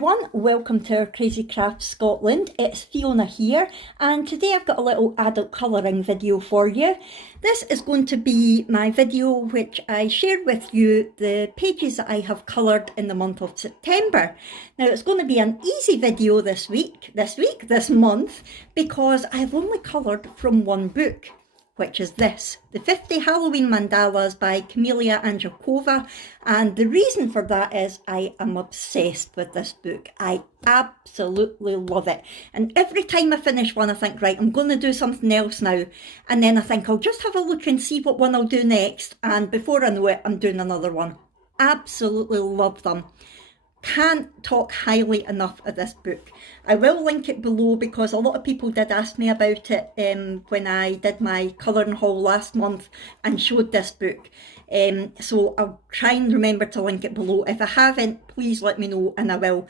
everyone, welcome to our Crazy Crafts Scotland. It's Fiona here, and today I've got a little adult colouring video for you. This is going to be my video which I shared with you the pages that I have coloured in the month of September. Now it's going to be an easy video this month, because I've only coloured from one book, which is this, the 50 Halloween Mandalas by Camelia Angelkova. And the reason for that is I am obsessed with this book. I absolutely love it. And every time I finish one, I think, right, I'm going to do something else now. And then I think I'll just have a look and see what one I'll do next. And before I know it, I'm doing another one. Absolutely love them. Can't talk highly enough of this book. I will link it below because a lot of people did ask me about it when I did my colouring haul last month and showed this book. So I'll try and remember to link it below. If I haven't, please let me know and I will,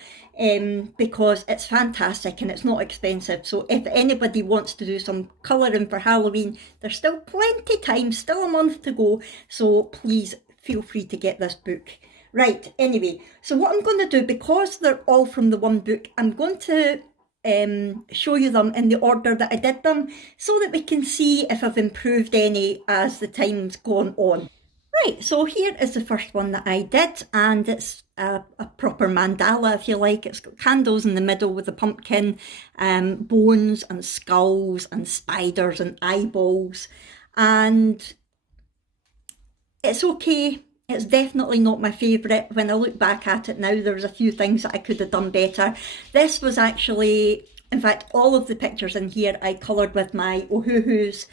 because it's fantastic and it's not expensive. So if anybody wants to do some colouring for Halloween, there's still plenty of time, still a month to go. So please feel free to get this book. Right, anyway, so what I'm going to do, because they're all from the one book, I'm going to show you them in the order that I did them, so that we can see if I've improved any as the time's gone on. Right, so here is the first one that I did, and it's a proper mandala, if you like. It's got candles in the middle with a pumpkin, bones and skulls and spiders and eyeballs, and it's okay. It's definitely not my favourite. When I look back at it now, there's a few things that I could have done better. This was actually, in fact, all of the pictures in here I coloured with my Ohuhu's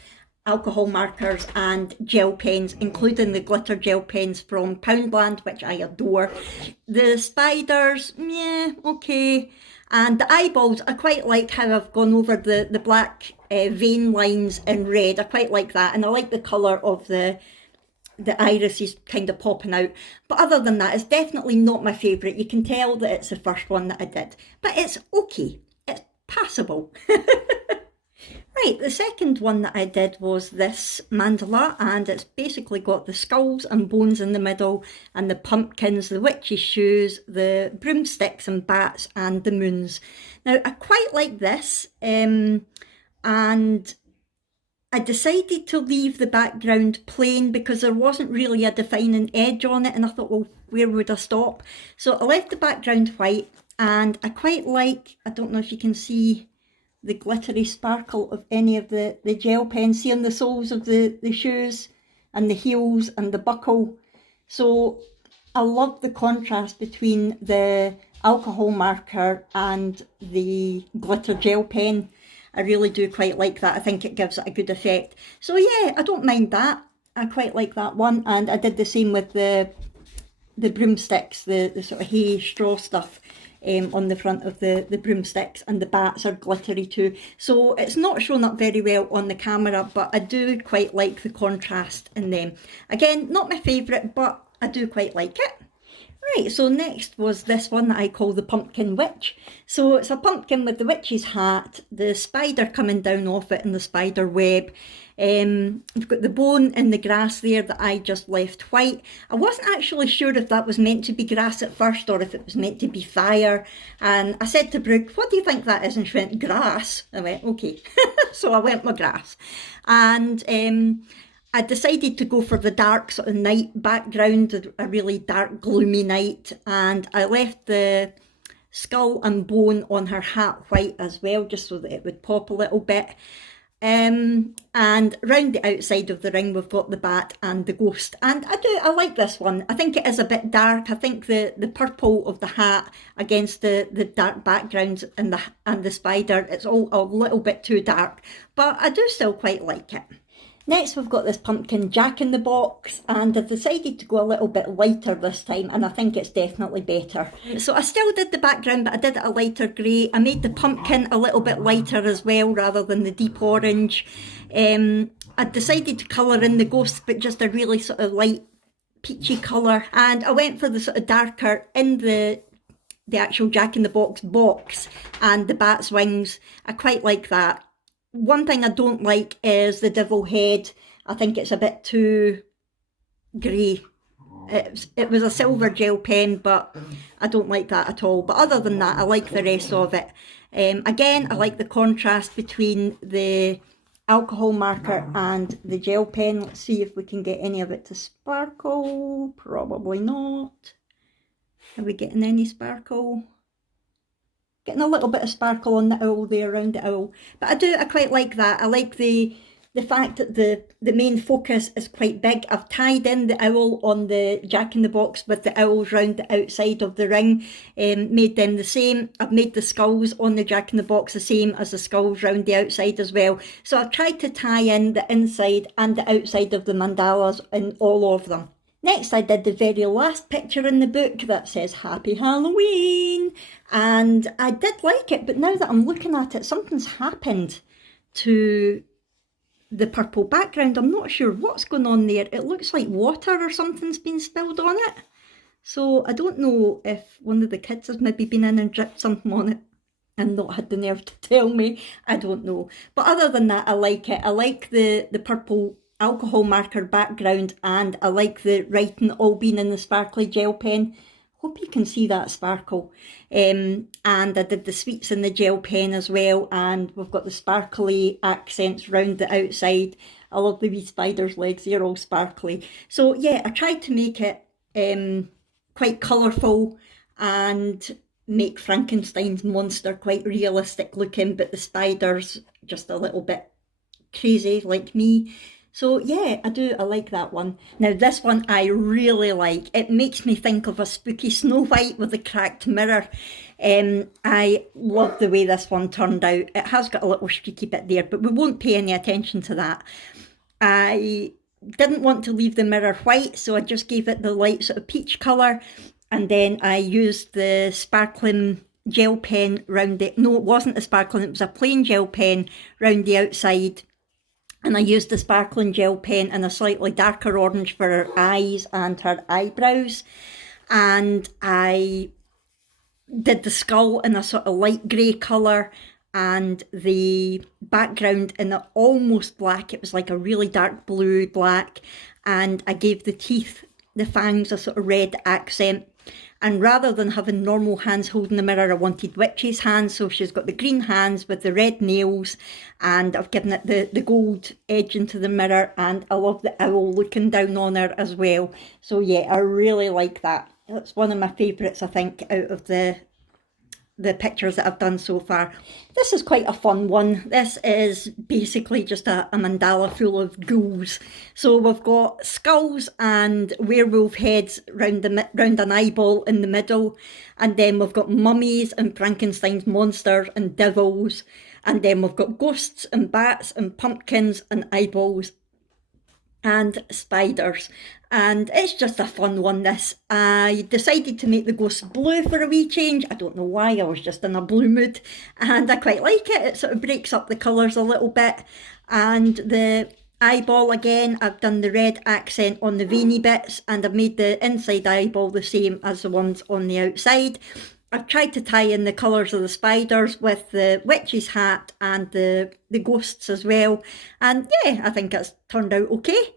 alcohol markers and gel pens, including the glitter gel pens from Poundland, which I adore. The spiders, yeah, okay. And the eyeballs, I quite like how I've gone over the black vein lines in red. I quite like that, and I like the colour of the iris is kind of popping out. But other than that, it's definitely not my favourite. You can tell that it's the first one that I did. But it's okay. It's passable. Right, the second one that I did was this mandala, and it's basically got the skulls and bones in the middle, and the pumpkins, the witch's shoes, the broomsticks and bats, and the moons. Now, I quite like this, and I decided to leave the background plain because there wasn't really a defining edge on it, and I thought, well, where would I stop? So I left the background white, and I quite like, I don't know if you can see the glittery sparkle of any of the gel pens. See on the soles of the shoes and the heels and the buckle. So I love the contrast between the alcohol marker and the glitter gel pen. I really do quite like that. I think it gives it a good effect. So yeah, I don't mind that. I quite like that one. And I did the same with the broomsticks, the sort of hay straw stuff on the front of the broomsticks, and the bats are glittery too. So it's not shown up very well on the camera, but I do quite like the contrast in them. Again, not my favourite, but I do quite like it. Right, so next was this one that I call the Pumpkin Witch. So it's a pumpkin with the witch's hat, the spider coming down off it, and the spider web. We've got the bone in the grass there that I just left white. I wasn't actually sure if that was meant to be grass at first or if it was meant to be fire. And I said to Brooke, what do you think that is? And she went, grass. I went, okay. So I went with grass. And I decided to go for the dark sort of night background, a really dark, gloomy night, and I left the skull and bone on her hat white as well, just so that it would pop a little bit. And round the outside of the ring we've got the bat and the ghost, and I like this one. I think it is a bit dark. I think the purple of the hat against the dark background and the spider, it's all a little bit too dark, but I do still quite like it. Next we've got this pumpkin Jack-in-the-Box, and I've decided to go a little bit lighter this time, and I think it's definitely better. So I still did the background, but I did it a lighter grey. I made the pumpkin a little bit lighter as well, rather than the deep orange. I decided to colour in the ghost, but just a really sort of light peachy colour, and I went for the sort of darker in the actual Jack-in-the-Box box and the bat's wings. I quite like that. One thing I don't like is the devil head. I think it's a bit too grey. It was a silver gel pen, but I don't like that at all. But other than that, I like the rest of it. Again, I like the contrast between the alcohol marker and the gel pen. Let's see if we can get any of it to sparkle. Probably not. Are we getting any sparkle? Getting a little bit of sparkle on the owl there, around the owl. But I quite like that. I like the fact that the main focus is quite big. I've tied in the owl on the Jack-in-the-Box with the owls round the outside of the ring, made them the same. I've made the skulls on the Jack-in-the-Box the same as the skulls round the outside as well. So I've tried to tie in the inside and the outside of the mandalas in all of them. Next, I did the very last picture in the book that says Happy Halloween, and I did like it, but now that I'm looking at it, something's happened to the purple background. I'm not sure what's going on there. It looks like water or something's been spilled on it. So I don't know if one of the kids has maybe been in and dripped something on it and not had the nerve to tell me. I don't know. But other than that, I like it. I like the purple alcohol marker background, and I like the writing all being in the sparkly gel pen. Hope you can see that sparkle. And I did the sweets in the gel pen as well, and we've got the sparkly accents round the outside. I love the wee spider's legs, they're all sparkly. So yeah, I tried to make it quite colourful and make Frankenstein's monster quite realistic looking, but the spider's just a little bit crazy like me. So yeah, I like that one. Now this one I really like. It makes me think of a spooky Snow White with a cracked mirror. I love the way this one turned out. It has got a little streaky bit there, but we won't pay any attention to that. I didn't want to leave the mirror white, so I just gave it the light sort of peach colour, and then I used the sparkling gel pen round it. No, it wasn't a sparkling, it was a plain gel pen round the outside. And I used the sparkling gel pen in a slightly darker orange for her eyes and her eyebrows. And I did the skull in a sort of light grey colour and the background in a almost black. It was like a really dark blue black. And I gave the teeth, the fangs, a sort of red accent. And rather than having normal hands holding the mirror, I wanted Witch's hands. So she's got the green hands with the red nails, and I've given it the gold edge into the mirror, and I love the owl looking down on her as well. So yeah, I really like that. That's one of my favourites, I think, out of the pictures that I've done so far. This is quite a fun one. This is basically just a mandala full of ghouls. So we've got skulls and werewolf heads round an eyeball in the middle, and then we've got mummies and Frankenstein's monsters and devils, and then we've got ghosts and bats and pumpkins and eyeballs and spiders. And it's just a fun one, this. I decided to make the ghosts blue for a wee change. I don't know why, I was just in a blue mood, and I quite like it. It sort of breaks up the colours a little bit. And the eyeball, again, I've done the red accent on the veiny bits, and I've made the inside eyeball the same as the ones on the outside. I've tried to tie in the colours of the spiders with the witch's hat and the ghosts as well. And yeah, I think it's turned out okay.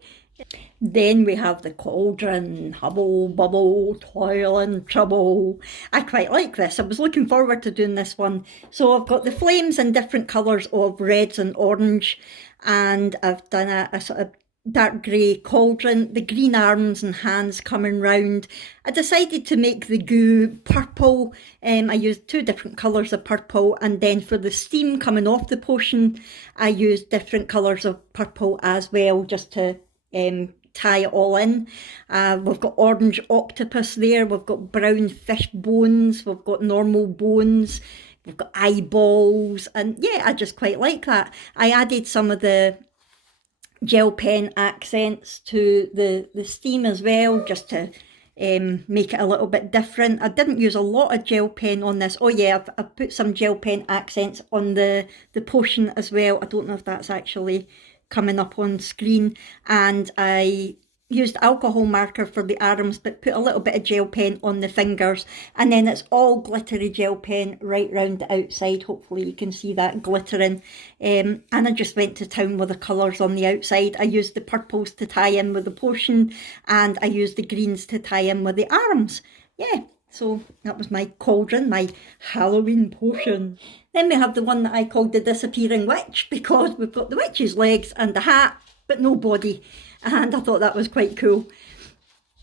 Then we have the cauldron, hubble, bubble, toil and trouble. I quite like this. I was looking forward to doing this one. So I've got the flames in different colours of reds and orange, and I've done a sort of dark grey cauldron, the green arms and hands coming round. I decided to make the goo purple. I used two different colours of purple, and then for the steam coming off the potion, I used different colours of purple as well, just to tie it all in. We've got orange octopus there, we've got brown fish bones, we've got normal bones, we've got eyeballs, and yeah, I just quite like that. I added some of the gel pen accents to the steam as well, just to make it a little bit different. I didn't use a lot of gel pen on this. Oh yeah, I've put some gel pen accents on the potion as well. I don't know if that's actually coming up on screen. And I used alcohol marker for the arms, but put a little bit of gel pen on the fingers, and then it's all glittery gel pen right round the outside. Hopefully you can see that glittering. And I just went to town with the colours on the outside. I used the purples to tie in with the potion, and I used the greens to tie in with the arms. Yeah, so that was my cauldron, my Halloween potion. Then we have the one that I called the disappearing witch, because we've got the witch's legs and the hat, but no body. And I thought that was quite cool.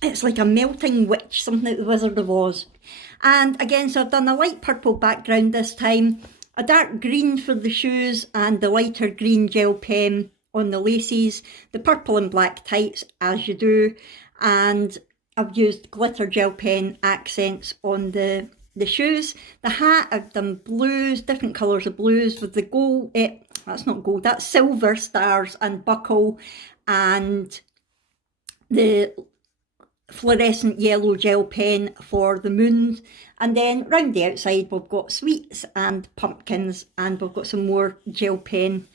It's like a melting witch, something like the Wizard of Oz. And again, so I've done a light purple background this time, a dark green for the shoes, and the lighter green gel pen on the laces, the purple and black tights, as you do, and I've used glitter gel pen accents on the shoes. The hat, I've done blues, different colours of blues with the gold, that's not gold, that's silver stars and buckle, and the fluorescent yellow gel pen for the moons. And then round the outside we've got sweets and pumpkins, and we've got some more gel pen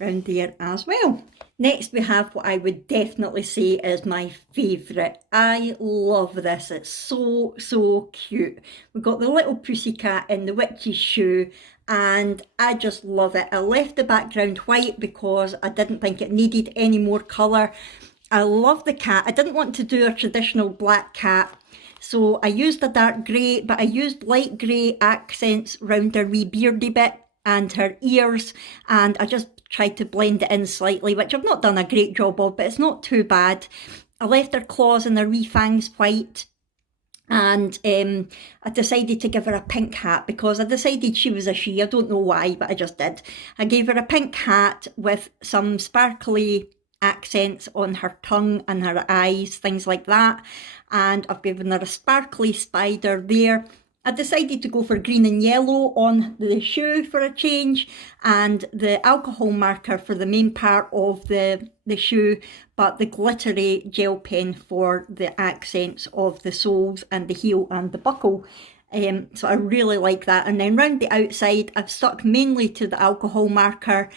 round there as well. Next we have what I would definitely say is my favourite. I love this, it's so cute. We've got the little pussycat in the witch's shoe, and I just love it. I left the background white because I didn't think it needed any more colour. I love the cat. I didn't want to do a traditional black cat, so I used a dark grey, but I used light grey accents round her wee beardy bit and her ears, and I just tried to blend it in slightly, which I've not done a great job of, but it's not too bad. I left her claws and her wee fangs white, and I decided to give her a pink hat because I decided she was a she. I don't know why, but I just did. I gave her a pink hat with some sparkly accents on her tongue and her eyes, things like that, and I've given her a sparkly spider there. I decided to go for green and yellow on the shoe for a change, and the alcohol marker for the main part of the shoe, but the glittery gel pen for the accents of the soles and the heel and the buckle. So I really like that. And then round the outside I've stuck mainly to the alcohol marker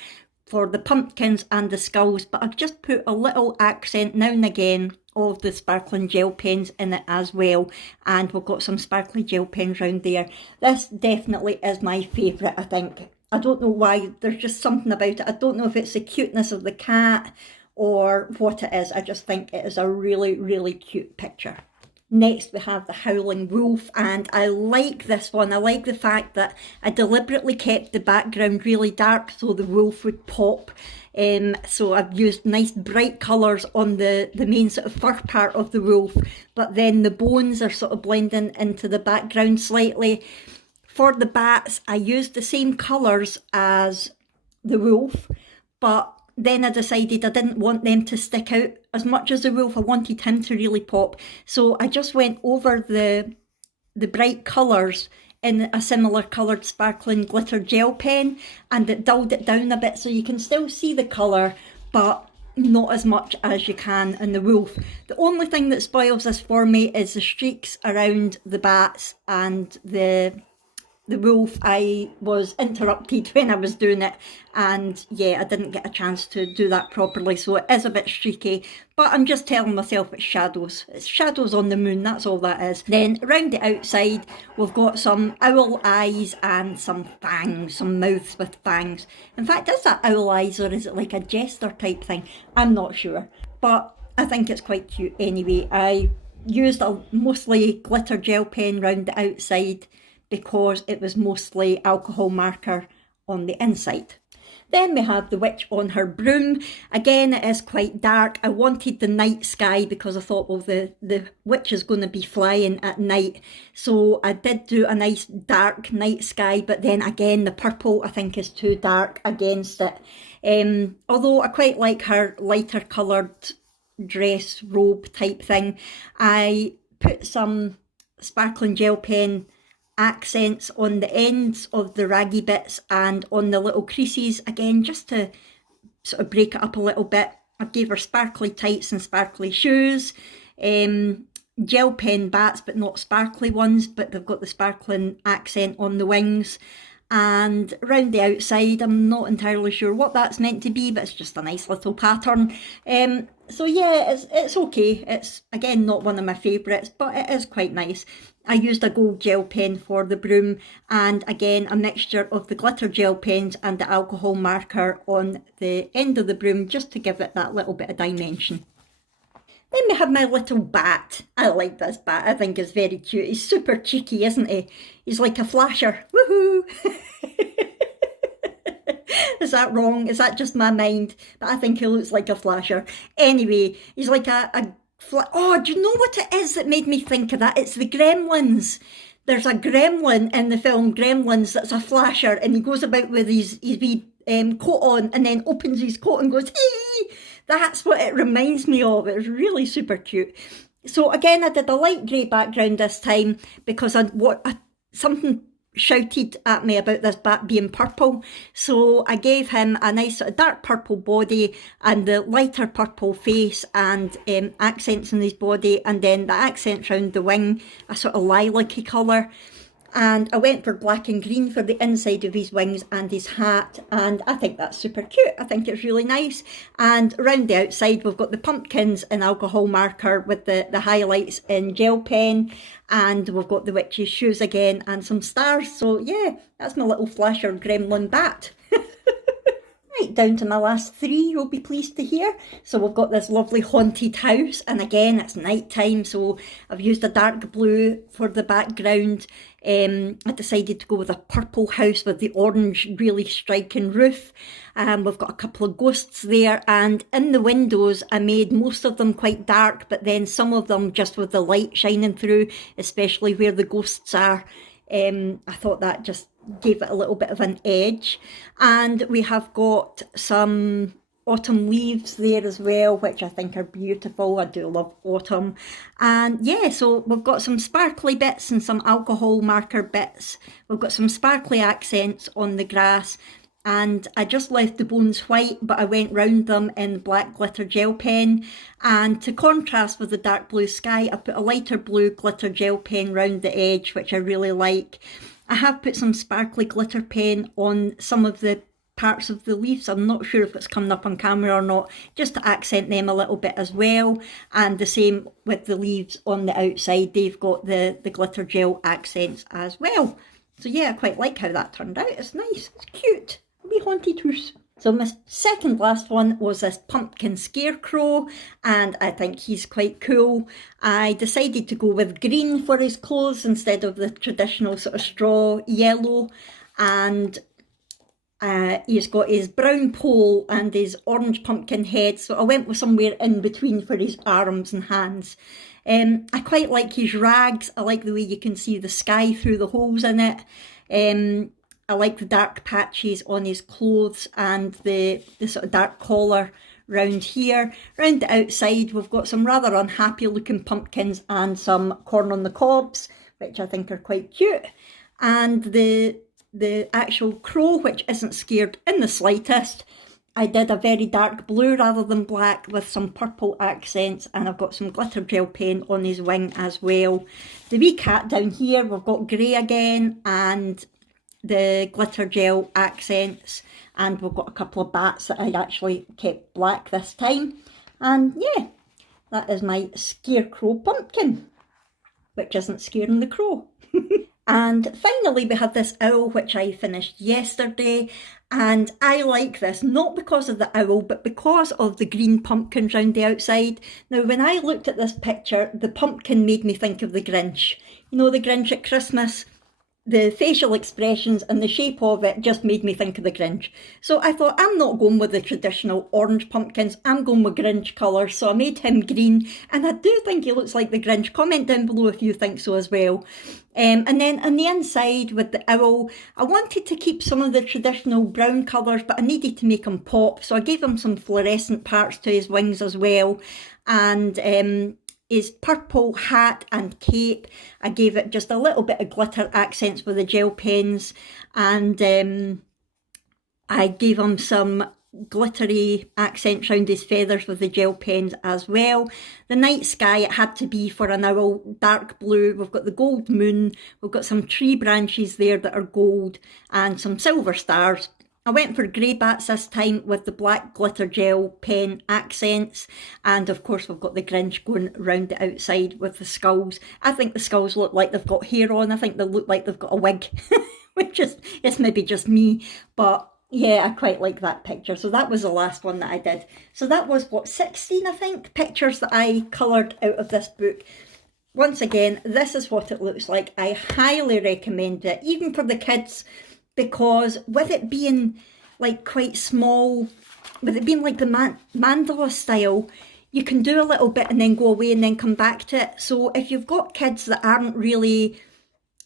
for the pumpkins and the skulls, but I've just put a little accent now and again of the sparkling gel pens in it as well, and we've got some sparkly gel pens round there. This definitely is my favourite, I think. I don't know why, there's just something about it. I don't know if it's the cuteness of the cat or what it is. I just think it is a really cute picture. Next we have the Howling Wolf, and I like this one. I like the fact that I deliberately kept the background really dark so the wolf would pop. So I've used nice bright colours on the main sort of fur part of the wolf, but then the bones are sort of blending into the background slightly. For the bats, I used the same colours as the wolf, but then I decided I didn't want them to stick out as much as the wolf. I wanted him to really pop. So I just went over the bright colours in a similar coloured sparkling glitter gel pen, and it dulled it down a bit so you can still see the colour, but not as much as you can in the wolf. The only thing that spoils this for me is the streaks around the bats and the wolf. I was interrupted when I was doing it, and yeah, I didn't get a chance to do that properly, so it is a bit streaky, but I'm just telling myself it's shadows. It's shadows on the moon, that's all that is. Then around the outside we've got some owl eyes and some fangs, some mouths with fangs. In fact, is that owl eyes or is it like a jester type thing? I'm not sure, but I think it's quite cute anyway. I used a mostly glitter gel pen round the outside because it was mostly alcohol marker on the inside. Then we have the witch on her broom. Again, it is quite dark. I wanted the night sky because I thought, well, the witch is going to be flying at night. So I did do a nice dark night sky, but then again, the purple I think is too dark against it. Although I quite like her lighter coloured dress robe type thing. I put some sparkling gel pen accents on the ends of the raggy bits and on the little creases, again just to sort of break it up a little bit. I gave her sparkly tights and sparkly shoes, gel pen bats but not sparkly ones, but they've got the sparkling accent on the wings. And around the outside, I'm not entirely sure what that's meant to be, but it's just a nice little pattern. So yeah, it's okay. It's again not one of my favourites, but it is quite nice. I used a gold gel pen for the broom, and again a mixture of the glitter gel pens and the alcohol marker on the end of the broom just to give it that little bit of dimension. Then we have my little bat. I like this bat. I think it's very cute. He's super cheeky, isn't he? He's like a flasher. Woohoo! Is that wrong? Is that just my mind? But I think he looks like a flasher. Anyway, he's like oh, do you know what it is that made me think of that? It's the Gremlins. There's a gremlin in the film Gremlins that's a flasher, and he goes about with his wee coat on, and then opens his coat and goes, hee! That's what it reminds me of. It's really super cute. So again, I did a light grey background this time because something shouted at me about this bat being purple. So I gave him a nice sort of dark purple body and the lighter purple face and accents in his body, and then the accents around the wing, a sort of lilac-y colour. And I went for black and green for the inside of his wings and his hat, and I think that's super cute. I think it's really nice. And around the outside we've got the pumpkins in alcohol marker with the highlights in gel pen, and we've got the witch's shoes again and some stars. So yeah, that's my little flasher gremlin bat. Right, down to my last three, you'll be pleased to hear. So we've got this lovely haunted house, and again it's night time, so I've used a dark blue for the background. I decided to go with a purple house with the orange really striking roof. We've got a couple of ghosts there, and in the windows I made most of them quite dark, but then some of them just with the light shining through, especially where the ghosts are. I thought that just gave it a little bit of an edge. And we have got some autumn leaves there as well, which I think are beautiful. I do love autumn. And yeah, so we've got some sparkly bits and some alcohol marker bits. We've got some sparkly accents on the grass. And I just left the bones white, but I went round them in black glitter gel pen. And to contrast with the dark blue sky, I put a lighter blue glitter gel pen round the edge, which I really like. I have put some sparkly glitter pen on some of the parts of the leaves. I'm not sure if it's coming up on camera or not, just to accent them a little bit as well. And the same with the leaves on the outside. They've got the glitter gel accents as well. So yeah, I quite like how that turned out. It's nice, it's cute. Wee haunted house. So my second last one was this pumpkin scarecrow, and I think he's quite cool. I decided to go with green for his clothes instead of the traditional sort of straw yellow, and he's got his brown pole and his orange pumpkin head, so I went with somewhere in between for his arms and hands. I quite like his rags. I like the way you can see the sky through the holes in it. I like the dark patches on his clothes and the sort of dark collar round here. Round the outside we've got some rather unhappy looking pumpkins and some corn on the cobs, which I think are quite cute. And the actual crow, which isn't scared in the slightest, I did a very dark blue rather than black with some purple accents, and I've got some glitter gel pen on his wing as well. The wee cat down here, we've got grey again and the glitter gel accents, and we've got a couple of bats that I actually kept black this time. And yeah, that is my scarecrow pumpkin, which isn't scaring the crow. And finally we have this owl, which I finished yesterday, and I like this not because of the owl but because of the green pumpkins round the outside. Now when I looked at this picture, the pumpkin made me think of the Grinch. You know, the Grinch at Christmas? The facial expressions and the shape of it just made me think of the Grinch. So I thought, I'm not going with the traditional orange pumpkins, I'm going with Grinch colours, so I made him green, and I do think he looks like the Grinch. Comment down below if you think so as well. And then on the inside with the owl, I wanted to keep some of the traditional brown colours, but I needed to make him pop, so I gave him some fluorescent parts to his wings as well. And his purple hat and cape, I gave it just a little bit of glitter accents with the gel pens, and I gave him some glittery accents around his feathers with the gel pens as well. The night sky, it had to be for an owl, dark blue. We've got the gold moon, we've got some tree branches there that are gold, and some silver stars. I went for grey bats this time with the black glitter gel pen accents, and of course we've got the Grinch going round the outside with the skulls. I think the skulls look like they've got hair on. I think they look like they've got a wig, which is, it's maybe just me, but yeah, I quite like that picture. So that was the last one that I did. So that was, what, 16, I think, pictures that I coloured out of this book. Once again, this is what it looks like. I highly recommend it, even for the kids, because with it being like quite small, with it being like the mandala style, you can do a little bit and then go away and then come back to it. So if you've got kids that aren't really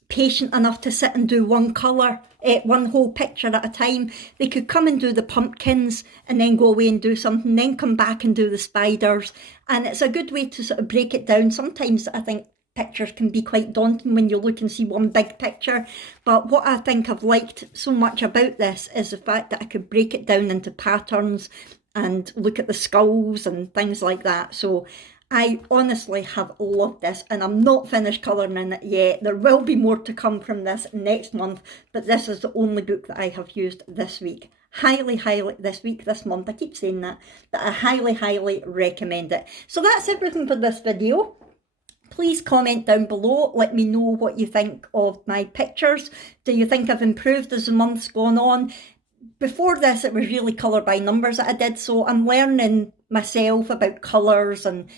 patient enough to sit and do one colour, one whole picture at a time, they could come and do the pumpkins and then go away and do something, then come back and do the spiders. And it's a good way to sort of break it down. Sometimes I think pictures can be quite daunting when you look and see one big picture, but what I think I've liked so much about this is the fact that I could break it down into patterns and look at the skulls and things like that. So I honestly have loved this, and I'm not finished colouring in it yet. There will be more to come from this next month, but this is the only book that I have used this week. Highly, this month, I keep saying that, but I highly recommend it. So that's everything for this video. Please comment down below, let me know what you think of my pictures. Do you think I've improved as the month's gone on? Before this, it was really colour by numbers that I did, so I'm learning myself about colours and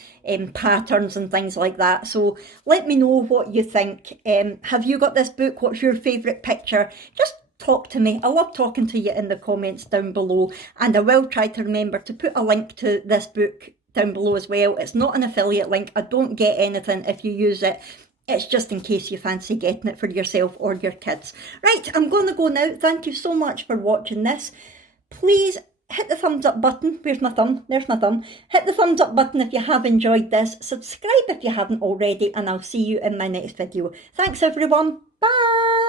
patterns and things like that. So let me know what you think. Have you got this book? What's your favourite picture? Just talk to me. I love talking to you in the comments down below, and I will try to remember to put a link to this book down below as well. It's not an affiliate link. I don't get anything if you use it. It's just in case you fancy getting it for yourself or your kids. Right, I'm going to go now. Thank you so much for watching this. Please hit the thumbs up button. Where's my thumb? There's my thumb. Hit the thumbs up button if you have enjoyed this. Subscribe if you haven't already, and I'll see you in my next video. Thanks everyone. Bye.